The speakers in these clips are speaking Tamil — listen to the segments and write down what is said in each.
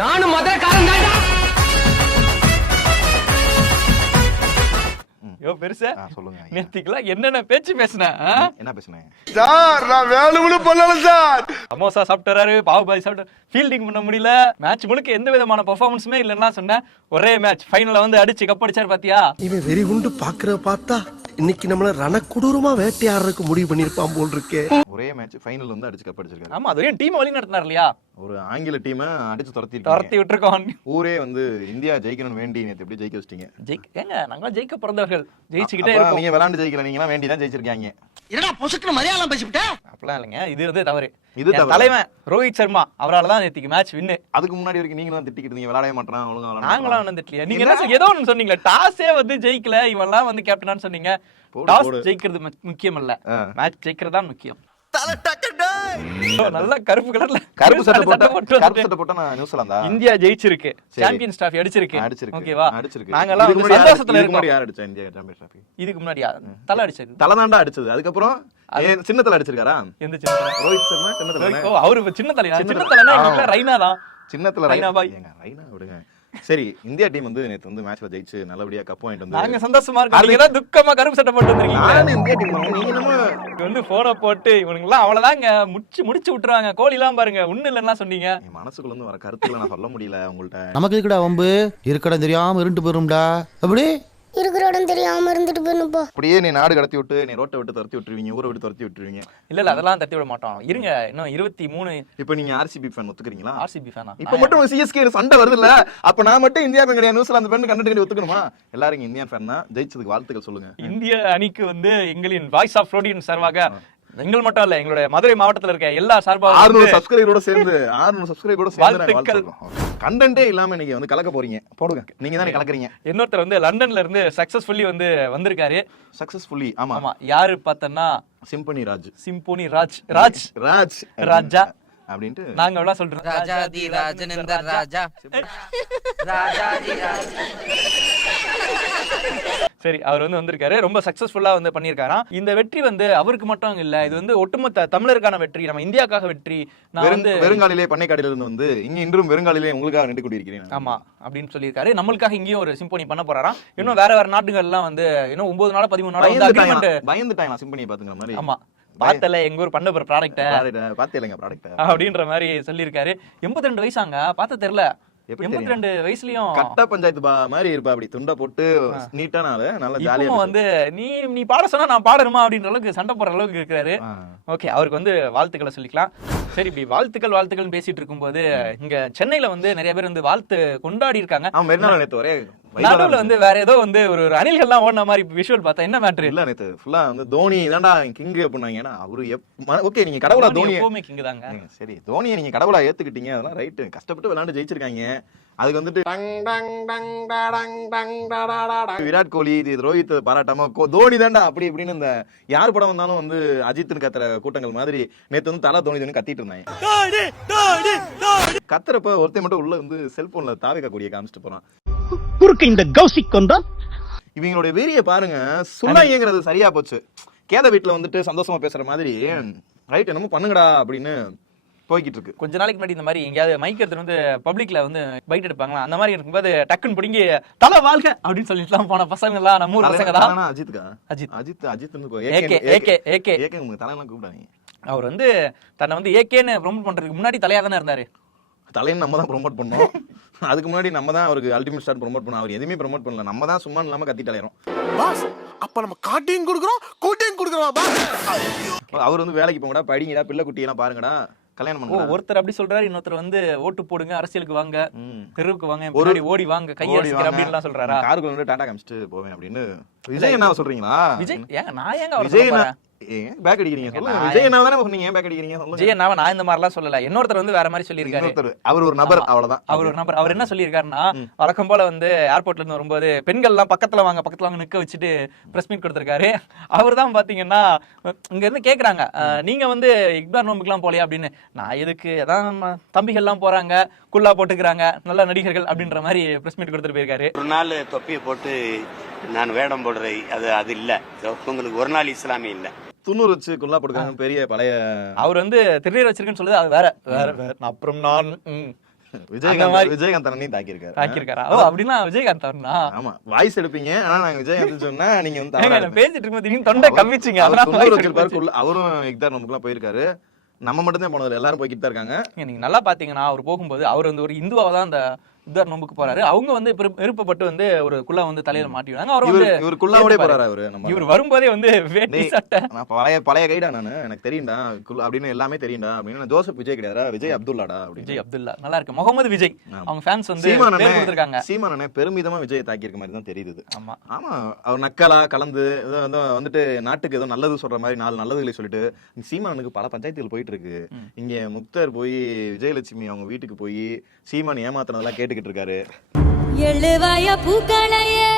நானும் மதுரைக்காரன் தான்டா. யோ பெருசா சொல்லுங்க. நேத்திக்கெல்லாம் என்னென்ன பேச்சு பேசுனேன்? என்ன பேசுனேன் சார்? நான் வேணும்னு பண்ணல சார். சமோசா சாப்பிட்டாரு, பாவுபாய் சாப்பிட்டாரு, ஃபீல்டிங் பண்ண முடியல, மேட்ச் முழுக்க எந்த விதமான பெர்ஃபார்மன்ஸுமே இல்லைன்னா சொன்னேன். ஒரே மேட்ச் ஃபைனல்ல வந்து அடிச்சு கப் அடிச்சாரு பாத்தியா? இவன் வெறி குண்டு பாக்குற பார்த்தா இன்னைக்கு நம்மள ரணக்குடூரமா வேட்டையாடுறதுக்கு முடிவு பண்ணிருப்பான் போல் இருக்கே. ஒரே மேட்ச் ஃபைனல் வந்து அடிச்சு கப் அடிச்சிருக்காரு. ஆமா, அது வரையும் டீம் வழி நடத்தினார் இல்லையா? ஒரு ஆங்கில டீமை அடிச்சு துரத்தி விட்டுருக்கோம். ஊரே வந்து இந்தியா ஜெயிக்கணும்னு வேண்டி நேத்து எப்படி ஜெயிக்க வச்சிட்டீங்க? ஏங்க நாங்களாம் ஜெயிக்க பிறந்தவர்கள், ஜெயிச்சுக்கிட்டே இருக்கோம். நீங்க விளையாண்டு ஜெயிக்கல, நீங்க வேண்டி தான் ஜெயிச்சிருக்காங்க. என்னடா பொசுக்குன்னு மரியாதை பேசிவிட்ட? அப்படிலாம் இல்லைங்க, இது வந்து தவறு. இது தவறு. தலைவன் ரோஹித் சர்மா அவரால் தான் நேத்திக்கு மேட்ச் வின்னு. அதுக்கு முன்னாடி வரைக்கும் நீங்க தான் திட்டிக்கிட்டு இருந்தீங்க, விளையாடவே மாட்டான் ஒழுங்கா. நாங்களாம் வந்து திட்டலையா? நீங்க என்ன ஏதோ ஒன்று சொன்னீங்களே, டாஸே வந்து ஜெயிக்கல இவெல்லாம் வந்து கேப்டனான்னு சொன்னீங்க. டாஸ் ஜெயிக்கிறது முக்கியம் இல்ல, மேட்ச் ஜெயிக்கிறது தான் முக்கியம். நல்ல கருப்பு கலர்ல கருப்பு சட்டை போட்டா நான் நியூசிலாந்தா? இந்தியா ஜெயிச்சிருக்கு, சாம்பியன்ஸ் டிராஃபி அடிச்சிருக்கு. ஓகேவா? அடிச்சிருக்கு. நாங்கலாம் வந்து சந்தோஷத்துல இருக்கோம். யார் அடிச்சா இந்தியா சாம்பியன்ஸ் டிராஃபி? இதுக்கு முன்னாடி தலை அடிச்சது. தலை தாண்டா அடிச்சது. அதுக்கப்புறம் சின்னத்துல அடிச்சிருக்காரா? எந்த சின்னத்துல? ரோஹித் சர்மா சின்னத்துல. ஓ, அவரு சின்ன தலையா? சின்ன தலைனா ரைனா தான். சின்னத்துல ரைனா பாய். ரைனா விடுங்க. சரி, இந்தியா டீம் வந்து நேத்து வந்து மேட்ச்ல ஜெயிச்சு நல்லபடியா கப் வாங்கிட்டு வந்து நாங்க சந்தோஷமா இருக்கோம். நீங்க தான் துக்கமா கருப்பு சட்டை போட்டு வந்திருக்கீங்க. நான் இந்தியா டீம் நீங்க நம்ம வந்து போன போட்டு இவனுங்க எல்லாம் அவ்வளவுதாங்க முடிச்சு விட்டுருவாங்க. கோழி எல்லாம் பாருங்க ஒண்ணு இல்லன்னா சொன்னீங்க. என் மனசுக்குள்ள இருந்து வர கருத்துல நான் சொல்ல முடியல உங்கள்ட்ட. நமக்கு இருக்கடா வம்பு, இருக்கடம் தெரியாம இருண்டு போயிரும்டா. அப்படி இருக்கிற இடம் தெரியாம இருந்துட்டு போயிருப்பா. அப்படியே நீ நாடு கடத்தி விட்டு நீ ரோட்டை விட்டு துரத்தி விட்டுருவீங்க, ஊரை விட்டு துரத்தி விட்டுருவீங்க. இல்ல அதெல்லாம் தட்டி விட மாட்டோம். இருங்க, இன்னும் 23. இப்ப நீங்க ஆர்சிபி ஃபேன் ஒத்துக்கிறீங்களா? ஆர்சிபி ஃபேனா? இப்ப மட்டும் சிஎஸ்கே சண்டை வருது இல்ல, அப்ப நான் மட்டும் இந்தியா ஃபேன் கிடையாது, நியூசிலாந்து ஃபேன் கண்டிட்டு ஒத்துக்கணுமா? எல்லாரும் இந்தியா ஃபேன் தான். ஜெயிச்சதுக்கு வாழ்த்துக்கள் சொல்லுங்க. இந்திய அணிக்கு வந்து எங்களின் வாய்ஸ் ஆஃப் ரோடியன் சார்பாக, எங்கள் மட்டும் இல்ல எங்களுடைய மதுரை மாவட்டத்தில் இருக்க எல்லா சார்பாக 600 சப்ஸ்கிரைபரோட சேர்ந்து 600 சப்ஸ்கிரைபரோட சேர்ந்து கண்டென்ட்டே இல்லாம இன்னைக்கு வந்து கலக்க போறீங்க. போடுங்க, நீங்க தான் கலக்குறீங்க. இன்னொருத்தர் வந்து லண்டன்ல இருந்து சக்சஸ்ஃபுல்லி வந்து வந்திருக்காரு. சக்சஸ்ஃபுல்லி. ஆமா, யாரு பார்த்தனா? சிம்பனி ராஜ். சிம்போனி ராஜ். ராஜ் ராஜ் ராஜா அப்படின்ட்டு நாங்க எல்லாம் சொல்றோம். ராஜாதி ராஜனந்தர் ராஜா, ராஜாதி ராஜ. சரி, அவர் வந்து வந்திருக்காரு, ரொம்ப சக்சஸ்ஃபுல்லா வந்து பண்ணியிருக்காராம். இந்த வெற்றி வந்து அவருக்கு மட்டும் இல்ல, இது வந்து ஒட்டுமொத்த தமிழருக்கான வெற்றி, நம்ம இந்தியாவுக்காக வெற்றி. நான் வந்து வெறுங்காலிலே பண்ணைக்காடியில இருந்து வந்து இன்றும் வெறுங்காலிலே உங்களுக்காக நின்று கொண்டிருக்கிறேன். ஆமா அப்படின்னு சொல்லியிருக்காரு. நம்மளுக்காக இங்கேயும் ஒரு சிம்பனி பண்ண போறாராம். இன்னும் வேற நாட்டுகள் எல்லாம் வந்து இன்னும் 9 நாளா 13 நாளா பயந்துட்டாங்க சிம்பனியை பாத்துக்கிற மாதிரி. ஆமா, பார்த்தல எங்க ஊர் பண்ண போற ப்ராடக்ட் பாத்தீங்களா ப்ராடக்ட் அப்படின்ற மாதிரி சொல்லியிருக்காரு. 82 வயசாங்க, பார்த்த தெரியல. 82 வயசுலயும் கட்ட பஞ்சாயத்து மாதிரி இருப்பா, அப்படி துண்டை போட்டு நீட்டான ஆளு, நல்லா ஜாலியா வந்து நீ பாட சொன்னா நான் பாடணுமா அப்படின்ற அளவுக்கு சண்டை போடுற அளவுக்கு இருக்காரு. ஓகே, அவருக்கு வந்து வாழ்த்துக்களை சொல்லிக்கலாம். சரி, இப்படி வாழ்த்துக்கள் பேசிட்டு இருக்கும்போது இங்க சென்னையில வந்து நிறைய பேர் வந்து வாழ்த்து கொண்டாடி இருக்காங்க. ஒரே நடுவுல வந்து வேற ஏதோ வந்து ஒரு அணில்கள்லாம் ஓடின மாதிரி விஷுவல் பார்த்தா என்ன மேட்டர் இல்ல, நேத்து ஃபுல்லா வந்து தோனி தான்டா கிங் அப்படின்னாங்க. ஏன்னா அவரு ஓகே, நீங்க கடவுளா தோனி எப்பவுமே கிங் தாங்க. சரி, தோனியை நீங்க கடவுளா ஏத்துக்கிட்டீங்க, அதெல்லாம் ரைட்டு. கஷ்டப்பட்டு விளையாண்டு ஜெயிச்சிருக்காங்க. அதுக்கு வந்துட்டு விராட் கோலி ரோஹித் பாராட்டாம தோனி தாண்டா அப்படி இப்படின்னு இந்த யார் படம் வந்தாலும் வந்து அஜித்னு கத்துற கூட்டங்கள் மாதிரி நேத்து வந்து தலா தோனி கத்திட்டு இருந்தாங்க. கத்துறப்ப ஒருத்தர் மட்டும் உள்ள வந்து செல்போன்ல தாவிக்க கூடிய காமிச்சிட்டு போறான். இந்த கௌசிக் கொண்டா இவங்களுடைய வெறிய பாருங்க. சொன்னாங்கிறது சரியா போச்சு. கேத வீட்டுல வந்துட்டு சந்தோஷமா பேசுற மாதிரி ரைட் என்னமோ பண்ணுங்கடா அப்படின்னு போய்கிட்டு இருக்கு. கொஞ்ச நாளைக்கு முன்னாடி இந்த மாதிரி எங்கேயாவது மைக் எடுத்து வந்து பப்ளிக்ல வந்து பைட் எடுப்பாங்களா, அந்த மாதிரி இருக்கும்போது டக்குன்னு பிடிங்கி தலை வாழ்க அப்படின்னு சொல்லிட்டுலாம் போன பசங்க எல்லாம் நம்ம ஊர் பசங்க தான். அஜித்கா அஜித் உங்க தலையெல்லாம் கூப்பிடாங்க. அவர் வந்து தன்னை வந்து ஏகேன்னு ப்ரொமோட் பண்றதுக்கு முன்னாடி தலையா தானே இருந்தாரு. தலைன்னு நம்ம தான் ப்ரொமோட் பண்ணோம். அதுக்கு முன்னாடி நம்ம தான் அவருக்கு அல்டிமேட் ஸ்டார் ப்ரொமோட் பண்ணோம். அவர் எதுவுமே ப்ரொமோட் பண்ணல, நம்ம தான் சும்மா இல்லாம கத்திட்டு அலையறோம். பாஸ், அப்ப நம்ம காட்டிங் குடுக்குறோம், கூட்டிங் குடுக்குறோம் பாஸ். அவர் வந்து வேலைக்கு போங்கடா, படிங்கடா, பிள்ளை குட்டி எல்லாம் பாருங்கடா, கல்யாணம் பண்ணுங்க. ஒருத்தர் அப்படி சொல்றாரு, இன்னொருத்தர் வந்து ஓட்டு போடுங்க, அரசியலுக்கு வாங்க, தெருவுக்கு வாங்க, முன்னாடி ஓடி வாங்க, கையடிக்கிற அப்படின்னு சொல்றாரா. காருக்கு வந்து டாடா காமிச்சிட்டு போவேன் அப்படின்னு. விஜய் என்ன சொல்றீங்களா? விஜய் ஏங்க நான் ஏங்க விஜய் பேக் அடிக்கிறீங்க சொல்லுங்க. விஜய் என்ன தானே சொன்னீங்க, பேக் அடிக்கிறீங்க சொல்லுங்க. விஜய் நான் இந்த மாதிரிலாம் சொல்லல. இன்னொருத்தர் வந்து வேற மாதிரி சொல்லியிருக்காரு. அவர் ஒரு நபர், அவ்வளவுதான். அவர் ஒரு நபர். அவர் என்ன சொல்லியிருக்காருன்னா, வழக்கம் போல வந்து ஏர்போர்ட்ல இருந்து வரும்போது பெண்கள் எல்லாம் பக்கத்துல வாங்க நிக்க வச்சுட்டு பிரஸ் மீட் கொடுத்திருக்காரு. அவர் தான் பாத்தீங்கன்னா இங்க இருந்து கேக்குறாங்க, நீங்க வந்து இக்பார் நோம்புக்குலாம் போலையா அப்படின்னு. நான் எதுக்கு, அதான் தம்பிகள் எல்லாம் போறாங்க, குல்லா போட்டுக்கிறாங்க, நல்ல நடிகர்கள் அப்படின்ற மாதிரி பிரஸ் மீட் கொடுத்துட்டு போயிருக்காரு. ஒரு நாள் தொப்பியை போட்டு நான் வேடம் போடுறேன், அது இல்ல. உங்களுக்கு ஒரு நாள் இஸ்லாமே இல்ல. 90 வச்சு குல்லா போட்டுக்காங்க பெரிய பழைய. அவர் வந்து திருநீர் வச்சிருக்கேன்னு சொல்லுது, அது வேற. அப்புறம் நான் விஜயகாந்த் அண்ணனையும் தாக்கியிருக்காரு. தாக்கியிருக்காரா? ஓ அப்படின்னா விஜயகாந்த் அவர்னா? ஆமா, வாய்ஸ் எடுப்பீங்க. ஆனா நாங்க விஜயகாந்த் சொன்னா நீங்க வந்து பேசிட்டு இருக்கும்போது நீங்க தொண்டை கம்மிச்சிங்க. அவரும் இக்தார் நோம்புக்குலாம் போயிருக்காரு. நம்ம மட்டும் தான் போனது, எல்லாரும் போய்கிட்டு தான் இருக்காங்க. நீங்க நல்லா பாத்தீங்கன்னா அவர் போகும்போது அவர் வந்து ஒரு இந்துவாக தான் அந்த இக்தார் நோம்புக்கு போறாரு. அவங்க வந்து விருப்பப்பட்டு வந்து ஒரு குல்லா வந்து தலையில மாட்டிடுவாங்க. அவர் வந்து இவர் குல்லாவோட போறாரு. அவரு இவர் வரும்போதே வந்து வேட்டி சட்டை. நான் பழைய கைடா, நானு எனக்கு தெரியும்டா அப்படின்னு எல்லாமே தெரியும்டா அப்படின்னு. ஜோசப் விஜய் கிடையாதா, விஜய் அப்துல்லாடா அப்படின்னு. விஜய் அப்துல்லா நல்லா இருக்கு. முகமது விஜய் அவங்க ஃபேன்ஸ் வந்து பேர் கொடுத்திருக்காங்க. சீமானே பெருமிதமா விஜய் தாக்கி இருக்க மாதிரி தான் தெரியுது. ஆமா ஆமா, அவர் நக்கலா கலந்து வந்துட்டு நாட்டுக்கு ஏதோ நல்லது சொல்ற மாதிரி 4 நல்லதுகளை சொல்லிட்டு சீமானுக்கு பல பஞ்சாயத்துகள் போயிட்டு இருக்கு. இங்க முக்தர் போய் விஜயலட்சுமி அவங்க வீட்டுக்கு போய் சீமான் ஏமாத்தினதெல்லாம் கேட்டுக்கிட்டு இருக்காரு. எழுவாய பூக்களையே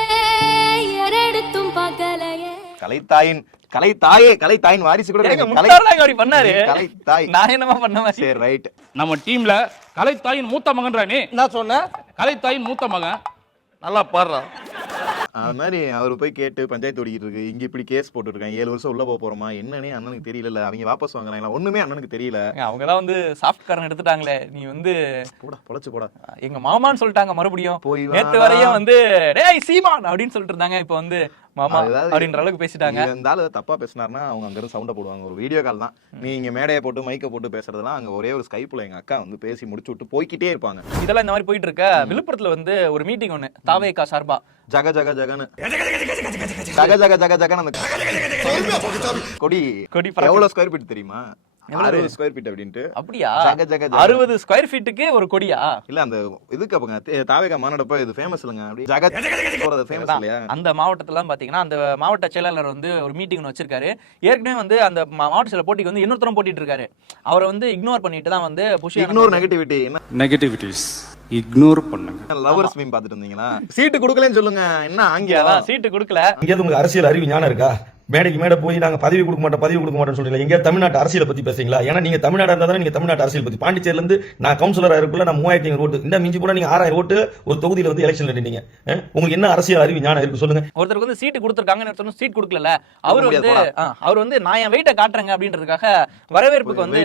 எரடுத்தும் பார்க்கலையே கலைத்தாயின் வாரிசு கூட அப்படி பண்ணாரு. கலைத்தாய் நான் என்னமா பண்ண? சரி ரைட். நம்ம டீம்ல கலைத்தாயின் மூத்த மகன்றானே. நான் சொன்னேன் கலைத்தாயின் மூத்த மகன் நல்லா பாடுறான். அது மாதிரி அவர் போய் கேட்டு பஞ்சாயத்து ஓடிக்கிட்டு இருக்கு. இங்க இப்படி கேஸ் போட்டு இருக்காங்க, 7 வருஷம் உள்ள போறோமா என்னன்னே அண்ணனுக்கு தெரியல. அவங்க வாபஸ் வாங்குறாங்களா ஒண்ணுமே அண்ணனுக்கு தெரியல. அவங்கதான் வந்து சாஃப்ட் காரன் எடுத்துட்டாங்களே. நீ வந்து போடா எங்க மாமான்னு சொல்லிட்டாங்க. மறுபடியும் போய் நேத்து வரையும் வந்து டேய் சீமான் அப்படின்னு சொல்லிட்டு இருந்தாங்க. இப்ப வந்து மாமா அப்படின்ற அளவுக்கு பேசிட்டாங்க. இருந்தாலும் தப்பா பேசினாருன்னா அவங்க அங்க இருந்து சவுண்ட போடுவாங்க. ஒரு வீடியோ கால் தான். நீங்க மேடையை போட்டு மைக்க போட்டு பேசுறதெல்லாம் அங்க ஒரே ஒரு ஸ்கைப்ல எங்க அக்கா வந்து பேசி முடிச்சு விட்டு போய்கிட்டே இருப்பாங்க. இதெல்லாம் இந்த மாதிரி போயிட்டு இருக்க விழுப்புரத்துல வந்து ஒரு மீட்டிங் ஒண்ணு தாவேகா சார்பா ஜக ஜக ஜகன்னு ஜக ஜக ஜக ஜகன்னு அந்த கொடி எவ்வளவு ஸ்கொயர் ஃபீட் தெரியுமா? 60 ஸ்கொயர் ஃபீட் அப்படின்ட்டு. அப்படியா? ஜக ஜக 60 ஸ்கொயர் ஃபீட்டுக்கு ஒரு கொடியா? இல்ல அந்த இதுக்கு அப்பங்க தாவேகா மாநாடப்ப இது ஃபேமஸ் இல்லங்க. அப்படி ஜக போறது ஃபேமஸ் இல்லையா? அந்த மாவட்டத்துல பாத்தீங்கன்னா அந்த மாவட்ட செயலாளர் வந்து ஒரு மீட்டிங் வச்சிருக்காரு. ஏற்கனவே வந்து அந்த மாவட்ட செயலர் போட்டிக்கு வந்து இன்னொருத்தரம் போட்டிட்டு இருக்காரு. அவரை வந்து இக்னோர் பண்ணிட்டு தான் வந்து இக்னோர் நெகட்டிவிட்டி என்ன நெகட்டிவிட்டிஸ் இக்னோர் பண்ணுங்க. லவர்ஸ் மீம் பாத்துட்டு இருந்தீங்களா? சீட்டு கொடுக்கலன்னு சொல்லுங்க. என்ன அங்கேதான் சீட்டு கொடுக்கல. இங்க உங்களுக்கு அரசியல் அறிவு ஞானம் இருக்கா? மேடைக்கு மேடை போய் நாங்க பதவி கொடுக்க மாட்டோம் சொல்றீங்களா? எங்க தமிழ்நாட்டு அரசியலை பத்தி பேசுறீங்களா? ஏன்னா நீங்க தமிழ்நாடு இருந்தா நீங்க தமிழ்நாட்டு அரசியல் பத்தி. பாண்டிச்சேரியில இருந்து நான் கவுன்சிலரா இருக்குள்ள நான் 3500 ஓட்டு, இந்த மிஞ்சி கூட நீங்க 6000 ஓட்டு ஒரு தொகுதியில வந்து எலெக்ஷன்ல நின்னீங்க. உங்களுக்கு என்ன அரசியல் அறிவு ஞானம் இருக்கு சொல்லுங்க. ஒருத்தருக்கு வந்து சீட்டு கொடுத்துருக்காங்க, சீட் கொடுக்கல. அவர் வந்து நான் என் வெயிட்ட காட்டுறேங்க அப்படின்றதுக்காக வரவேற்புக்கு வந்து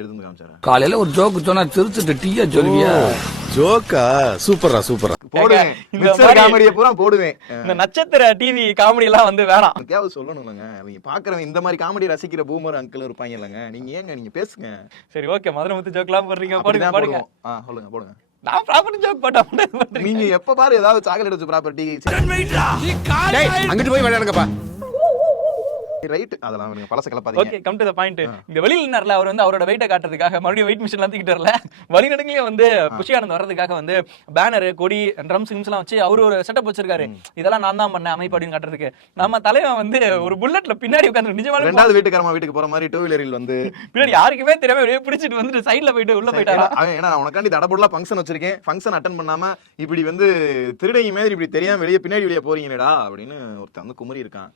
எழுந்து காமிச்சாரு. காலையில ஒரு ஜோக்கு சொன்னா திருச்சிட்டு டீயா சொல்லுவியா? ஜோக்கா சூப்பரா போடுவேன். மிக்சர் காமெடியை பூரா போடுவேன். இந்த நட்சத்திர டிவி காமெடி எல்லாம் வந்து வேணாம். சொல்லணும்லங்க. அவங்க பாக்குறவங்க இந்த மாதிரி காமெடி ரசிக்கிற பூமர் அங்கிள் இருப்பாங்க இல்லங்க. நீங்க பேசுங்க. சரி ஓகே, மதுரை ஜோக்லாம் போடுறீங்க. போடுங்க போடுங்க. நான் ப்ராப்பர்ட்டி ஜோக் போட்டேன். நீங்க எப்ப பாரு ஏதாவது சாக்லேட் வச்சு ப்ராப்பர்ட்டி அங்கிட்டு போய் விளையாடுங்கப்பா. ரைட், அதெல்லாம் நீங்க பலச கலப்பாதீங்க. Okay, come to the point. இந்த வெளியில நின்னர்ல அவர் வந்து அவரோட வெயிட்ட காட்டுறதுக்காக மறுபடியும் வெயிட் மிஷின்ல தூக்கிட்டு வரல. வழிநடுங்களே வந்து புஷி ஆனந்த் வர்றதுக்காக வந்து பேனர், கொடி, ட்ரம்ஸ் எல்லாம் வச்சு அவர் ஒரு செட்டப் வச்சிருக்காரு. இதெல்லாம் நான் தான் பண்ணேன் அமைப்பு அப்படின்னு காட்டுறதுக்கு. நம்ம தலைவன் வந்து ஒரு புல்லட்ல பின்னாடி உட்கார்ந்து நிஜமாவே ரெண்டாவது வீட்டுக்காரமா வீட்டுக்கு போற மாதிரி 2 வீலரில் வந்து பின்னாடி யாருக்குமே தெரியாம வெளிய பிடிச்சிட்டு வந்து சைடுல போயிட்டு உள்ள போயிட்டாரா. ஏன்னா உனக்காண்டி தடபுடலா ஃபங்க்ஷன் வச்சிருக்கேன், ஃபங்க்ஷன் அட்டெண்ட் பண்ணாம இப்படி வந்து திருடங்க மாதிரி இப்படி தெரியாம வெளியே போறீங்களேடா அப்படின்னு ஒருத்தன் வந்து குமரி இருக்கான்.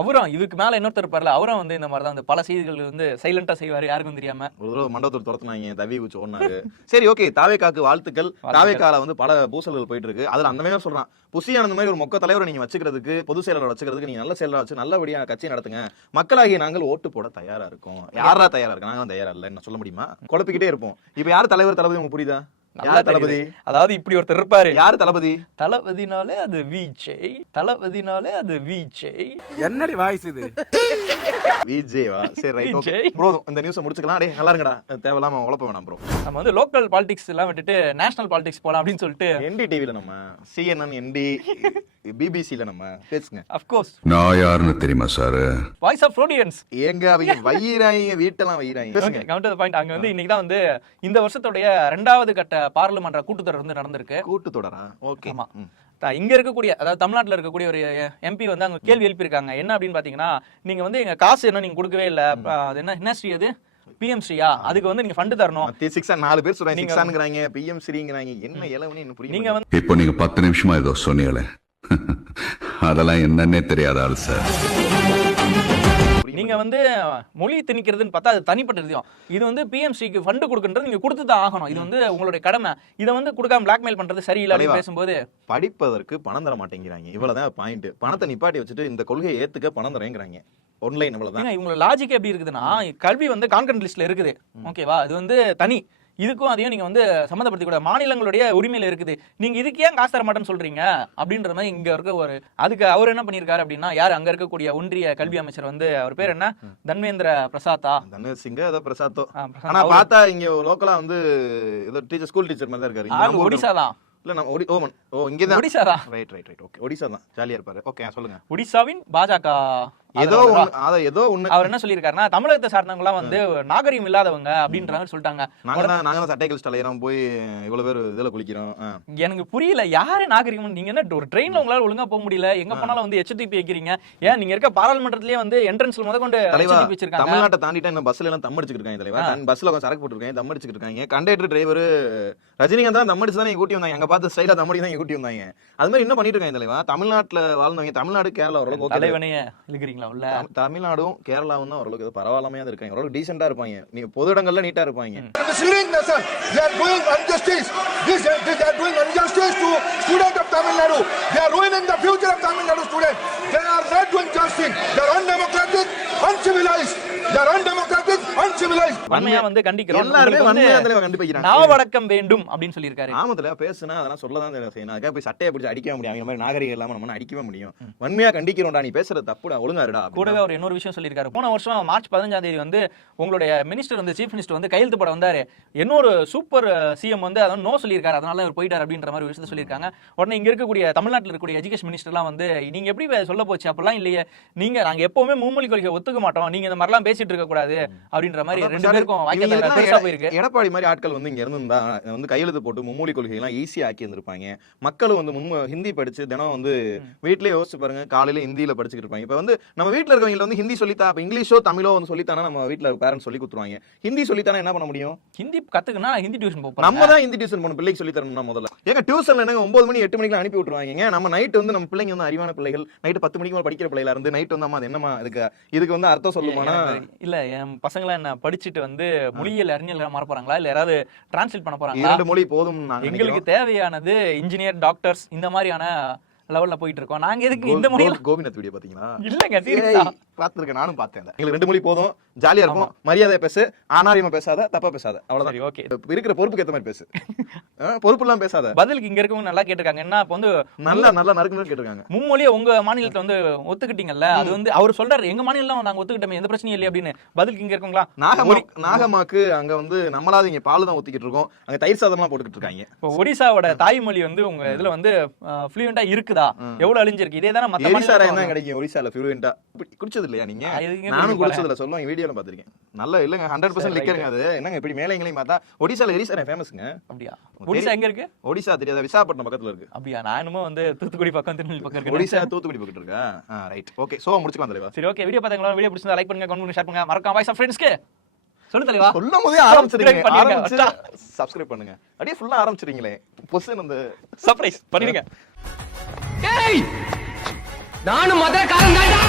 அவரும் இதுக்கு மேல இன்னொருத்தர் இருப்பார்ல, அவரும் வந்து இந்த மாதிரி தான் பல செய்திகள் வந்து சைலண்டா செய்வாரு, யாருக்கும் தெரியாம. ஒரு தடவை மண்டபத்தில் துரத்துனாங்க, தவி வச்சு ஓடினாரு. சரி ஓகே, தாவேக்காக்கு வாழ்த்துக்கள். தாவேக்கால வந்து பல பூசல்கள் போயிட்டு இருக்கு. அதுல அந்த மாதிரி சொல்றான், புஷி ஆனந்த் மாதிரி ஒரு மொக்க தலைவரை நீங்க வச்சுக்கிறதுக்கு, பொது செயலரை வச்சுக்கிறதுக்கு நீங்க நல்ல செயலரை வச்சு நல்லபடியான கட்சி நடத்துங்க. மக்களாகிய நாங்கள் ஓட்டு போட தயாரா இருக்கோம். யாரா தயாரா இருக்கு? நாங்களும் தயாரா இல்ல என்ன சொல்ல முடியுமா? குழப்பிக்கிட்டே இருப்போம். இப்ப யார் தலைவர் தளபதி உங்களுக்கு புரியுதா? தளபதி அதாவது இப்படி ஒருத்தர் இருப்பாரு. யாரு தளபதி? தளபதினாலே அது விஜய். தளபதினாலே அது விஜய். என்னடி வாய்ஸ் இது? விஜய்வா? சரி ரைட், ஓகே ப்ரோ, இந்த நியூஸ் முடிச்சுக்கலாம். டேய் நல்லா இருங்கடா, தேவையில்லாம உழப்ப வேணாம் ப்ரோ. நம்ம வந்து லோக்கல் பாலிடிக்ஸ் எல்லாம் விட்டுட்டு நேஷனல் பாலிடிக்ஸ் போலாம் அப்படின்னு சொல்லிட்டு NDTVல நம்ம CNN, ND, BBCல நம்ம பேசுங்க. Of course. நான் யாருன்னு தெரியுமா சார்? Voice of ரோடியன்ஸ். ஏங்க அவங்க வையிராங்க, வீட்டெல்லாம் வையிராங்க. Okay, come to the point. அங்க வந்து இன்னைக்கு தான் வந்து இந்த வருஷத்துடைய 2வது கட்ட பார்லிமென்ட் கூட்டத்தொடர் வந்து நடந்திருக்கு. கூட்டத்தொடரா? ஓகே. ஆமா, இங்க இருக்கக்கூடிய அதாவது தமிழ்நாட்டுல இருக்கக்கூடிய ஒரு MP வந்து அங்க கேள்வி எழுப்பியிருக்காங்க. என்ன அப்படின்னு பாத்தீங்கன்னா, நீங்க வந்து எங்க காசு என்ன நீங்க கொடுக்கவே இல்ல, அது என்ன ஸ்ரீ, அது PMCயா, அதுக்கு வந்து நீங்க ஃபண்ட் தரணும். 4 பேர் சொல்றாங்க, 6ங்கறாங்க, PMCங்கறாங்க. என்ன எலவனே என்ன புரியல. நீங்க வந்து இப்போ நீங்க 10 நிமிஷமா ஏதோ சொன்னீங்களே, அதெல்லாம் என்னன்னே தெரியாதால் சார். நீங்க வந்து மொழி திணிக்கிறதுன்னு பார்த்தா அது தனிப்பட்ட விஷயம். இது வந்து PMCக்கு ஃபண்ட் கொடுக்கன்றது நீங்க கொடுத்து தான் ஆகணும். இது வந்து உங்களுடைய கடமை. இதை வந்து கொடுக்காம பிளாக்மெயில் பண்றது சரியில்லை அப்படின்னு பேசும்போது, படிப்பதற்கு பணம் தர மாட்டேங்கிறாங்க. இவ்வளவுதான் பாயிண்ட். பணத்தை நிப்பாட்டி வச்சுட்டு இந்த கொள்கையை ஏத்துக்க பணம் தரேங்கிறாங்க. ஆன்லைன் இவ்வளவுதான். இவங்க லாஜிக் எப்படி இருக்குதுன்னா, கல்வி வந்து கான்கரண்ட் லிஸ்ட்ல இருக்குது, ஓகேவா? அது வந்து தனி. இதுக்கும் அதையும் நீங்க வந்து சம்மந்தப்படுத்தி கூட மாநிலங்களுடைய உரிமையில இருக்குது, நீங்க இதுக்கு ஏன் காசு தர மாட்டேன்னு சொல்றீங்க அப்படின்ற மாதிரி இங்க இருக்க ஒரு அதுக்கு அவர் என்ன பண்ணிருக்காரு அப்படின்னா, யார் அங்க இருக்கக்கூடிய ஒன்றிய கல்வி அமைச்சர் வந்து அவர் பேர் என்ன, தன்வேந்திர பிரசாத்தா, தன்வீர் சிங் ஏதோ பிரசாத்தோ. ஆனா பார்த்தா இங்க லோக்கலா வந்து ஏதோ டீச்சர், ஸ்கூல் டீச்சர் மாதிரி தான் இருக்காரு. ஒடிசா தான். இல்ல நம்ம இங்க தான். ஒடிசா தான். ரைட். ஓகே, ஒடிசா தான். ஜாலியா இருப்பாரு. ஓகே, சொல்லுங்க. ஒடிசாவின் பாஜக ஏதோ ஒண்ணு அவர் என்ன சொல்லியிருக்காருன்னா, தமிழகத்தை சார்ந்தவங்க எல்லாம் வந்து நாகரிகம் இல்லாதவங்க அப்படின்றாங்க சொல்லிட்டாங்க. நாங்க சட்டை கழிச்சு தலையறோம் போய் இவ்வளவு பேர் இதுல குளிக்கிறோம். எனக்கு புரியல, யாரு நாகரிகம்? நீங்க என்ன ஒரு ட்ரெயின்ல உங்களால ஒழுங்கா போக முடியல, எங்க போனாலும் வந்து HTTP வைக்கிறீங்க. ஏன் நீங்க இருக்க பாராளுமன்றத்திலேயே வந்து என்ட்ரன்ஸ்ல முதற்கொண்டு HTTP வச்சிருக்காங்க. தமிழ்நாட்டை தாண்டிட்டா இந்த பஸ்ல எல்லாம் தம் அடிச்சுட்டு இருக்காங்க தலைவா. பஸ்ல உட்கார்ந்து சரக்கு போட்டுருக்காங்க, தம் அடிச்சுட்டு இருக்காங்க. கண்டக்டர் டிரைவர் ரஜினிகாந்த் தான் தம் அடிச்சு தான் கூட்டி வந்தாங்க. அங்க பார்த்து ஸ்டைலா தம் அடிச்சு தான் கூட்டி வந்தாங்க. அது மாதிரி என்ன பண்ணிட்டு இருக்காங்க தலைவா. தமிழ்நாட்டுல வாழ்ந்தவங்க, தமிழ்நாடு கேரளா ஓரளவுக்கு தலைவனையே இழுக்கிறீங்களா உள்ள. தமிழ்நாடும் கேரளாவும் தான் ஓரளவுக்கு பரவாயில்லாமையா இருக்காங்க, ஓரளவுக்கு டீசெண்டா இருப்பாங்க. நீங்க பொது இடங்கள்ல நீட்டா இருப்பாங்க. வன்மையா வந்து கண்டிக்கிறோம். வேண்டும் அப்படின்னு சொல்லியிருக்காரு. ஆமத்துல பேசுனா அதெல்லாம் சொல்லதான் செய்யணும். அதுக்காக போய் சட்டையை பிடிச்சி அடிக்க முடியும். அவங்க மாதிரி நாகரிகம் இல்லாம நம்ம அடிக்கவே முடியும். வன்மையா கண்டிக்கிறோம்டா, நீ பேசுறது தப்புடா, ஒழுங்காருடா. கூடவே அவர் இன்னொரு விஷயம் சொல்லியிருக்காரு. போன வருஷம் மார்ச் 15 வந்து உங்களுடைய மினிஸ்டர் வந்து சீஃப் மினிஸ்டர் வந்து கையெழுத்து போட வந்தாரு. இன்னொரு சூப்பர் சிஎம் வந்து அதான் நோ சொல்லியிருக்காரு, அதனால அவர் போயிட்டார் அப்படின்ற மாதிரி விஷயத்தை சொல்லியிருக்காங்க. உடனே இங்க இருக்கக்கூடிய தமிழ்நாட்டில் இருக்கக்கூடிய எஜுகேஷன் மினிஸ்டர்லாம் வந்து நீங்க எப்படி சொல்ல போச்சு, அப்படிலாம் இல்லையே, நாங்க எப்பவுமே மும்மொழி கொள்கை ஒத்துக்க மாட்டோம், நீங்க இந்த மாதிரிலாம் பேசிட்டு இருக்க கூடாது அப்படின்ற மாதிரி ரெண்டு பேருக்கும் வாய்க்கா போயிருக்கு. எடப்பாடி மாதிரி ஆட்கள் வந்து இங்க இருந்தா வந்து கையெழுத்து போட்டு மும்மொழி கொள்கை எல்லாம் ஈஸியா ஆக்கி இருந்திருப்பாங்க. மக்களும் வந்து ஹிந்தி படிச்சு தினம் வந்து வீட்லயே யோசிச்சு பாருங்க, காலையில ஹிந்தியில படிச்சுட்டு இருப்பாங்க. இப்ப வந்து நம்ம வீட்டுல இருக்கவங்க வந்து ஹிந்தி சொல்லித்தா, இங்கிலீஷோ தமிழோ வந்து சொல்லித்தானா நம்ம வீட்டுல பேரண்ட்ஸ் சொல்லி கொடுத்துருவாங்க. ஹிந்தி சொல்லித்தானா என்ன பண்ண முடியும்? ஹிந்தி கத்துக்கனா ஹிந்தி டியூஷன் போறோம். நம்ம தான் ஹிந்தி டியூஷன் பண்ண பிள்ளைக்கு சொல்லி தரணும்னா முதல்ல. ஏங்க டியூஷன்ல என்னங்க 9 மணி 8 மணிக்கு அனுப்பி விட்டுருவாங்க. நம்ம நைட் வந்து நம்ம பிள்ளைங்க வந்து அறிவான பிள்ளைகள், நைட் 10 மணிக்கு மேல படிக்கிற பிள்ளைகளா இருந்து நைட் வந்து அம்மா அது என்னமா இதுக்கு வந்து அர்த்தம் சொல்லுமானா இல்ல, என் பசங்கள என்ன படிச்சுட்டு வந்து மொழியியல் அறிஞர்களா மாற போறாங்களா, இல்ல யாராவது டிரான்ஸ்லேட் பண்ண போறாங்களா? 2 மொழி போதும். எங்களுக்கு தேவையானது இன்ஜினியர், டாக்டர்ஸ் இந்த மாதிரியான லெவல்ல போயிட்டு இருக்கோம். நாங்க எதுக்கு இந்த மொழி? கோபிநாத் வீடியோ பாத்தீங்களா? இல்லங்க, சீரியஸா பாத்துர்க்கேன், நானும் பார்த்தேன். எங்களுக்கு 2 மொழி போதும், ஜாலியா இருக்கும். மரியாதை பேசு, ஆனாரியமா பேசாத, தப்பா பேசாத, அவ்வளவுதான். ஓகே, இருக்கிற பொறுப்புக்கு ஏத்த மாதிரி பேசு, பொறுப்பு எல்லாம் பேசாத. பதிலுக்கு இங்க இருக்கவங்க நல்லா கேட்டிருக்காங்க. என்ன அப்ப வந்து நல்லா நறுக்குன்னு கேட்டிருக்காங்க. மும்மொழியை உங்க மாநிலத்துல வந்து ஒத்துக்கிட்டீங்கல்ல, அது வந்து அவர் சொல்றாரு எங்க மாநிலம் நாங்க ஒத்துக்கிட்டோமே, எந்த பிரச்சனையும் இல்லை அப்படின்னு. பதிலுக்கு இங்க இருக்கவங்களா நாகமாக்கு அங்க வந்து நம்மளாவது இங்க பால் தான் ஊத்திக்கிட்டு இருக்கோம், அங்க தயிர் சாதம்லாம் போட்டுக்கிட்டு இருக்காங்க. இப்போ ஒடிசாவோட தாய்மொழி வந்து உங்க இதுல வந்து ஃப்ளூயண்டா இருக்குதா, எவ்வளவு அழிஞ்சிருக்கு? இதே தானே மத்த மாநிலம் தான் கிடைக்கும். ஒடிசால ஃப்ளூயண்டா குடிச்சது இல்லையா நீங்க? நானும் குடிச்சதுல சொல்லுவாங்க, வீடியோல பாத்திருக்கேன். நல்லா இல்லங்க, 100% லிக்கருங்க அது. என்னங்க இப்படி மேலே எங்களையும் பார்த்தா ஒடிசால எரிசாரே ஃபேமஸ்ங்க. அப்படியா? ஒடிசா எங்க இருக்கு? ஒடிசா தெரியாத, விசாகப்பட்டினம் பக்கத்துல இருக்கு. அப்படியா? நான் என்னமோ வந்து தூத்துக்குடி பக்கம், திருநெல்வேலி பக்கம் இருக்கு. ஒடிசா தூத்துக்குடி பக்கத்துல இருக்கா? Right, okay. சோ முடிச்சுக்கலாம் தலைவா. சரி, ஓகே. வீடியோ பாத்தீங்களா? வீடியோ பிடிச்சிருந்தா லைக் பண்ணுங்க, கமெண்ட் பண்ணுங்க, ஷேர் பண்ணுங்க. மறக்காம வாய்ஸ் ஆஃப் ஃப்ரெண்ட்ஸ்க்கு சொல்லு தலைவா. சொல்லும்போதே ஆரம்பிச்சிருங்க, சப்ஸ்கிரைப் பண்ணுங்க. அப்படியே ஃபுல்லா ஆரம்பிச்சிரீங்களே, பொசன் அந்த சர்ப்ரைஸ் பண்ணிடுங்க. நானும் மதுரக்காரன் தான்டா.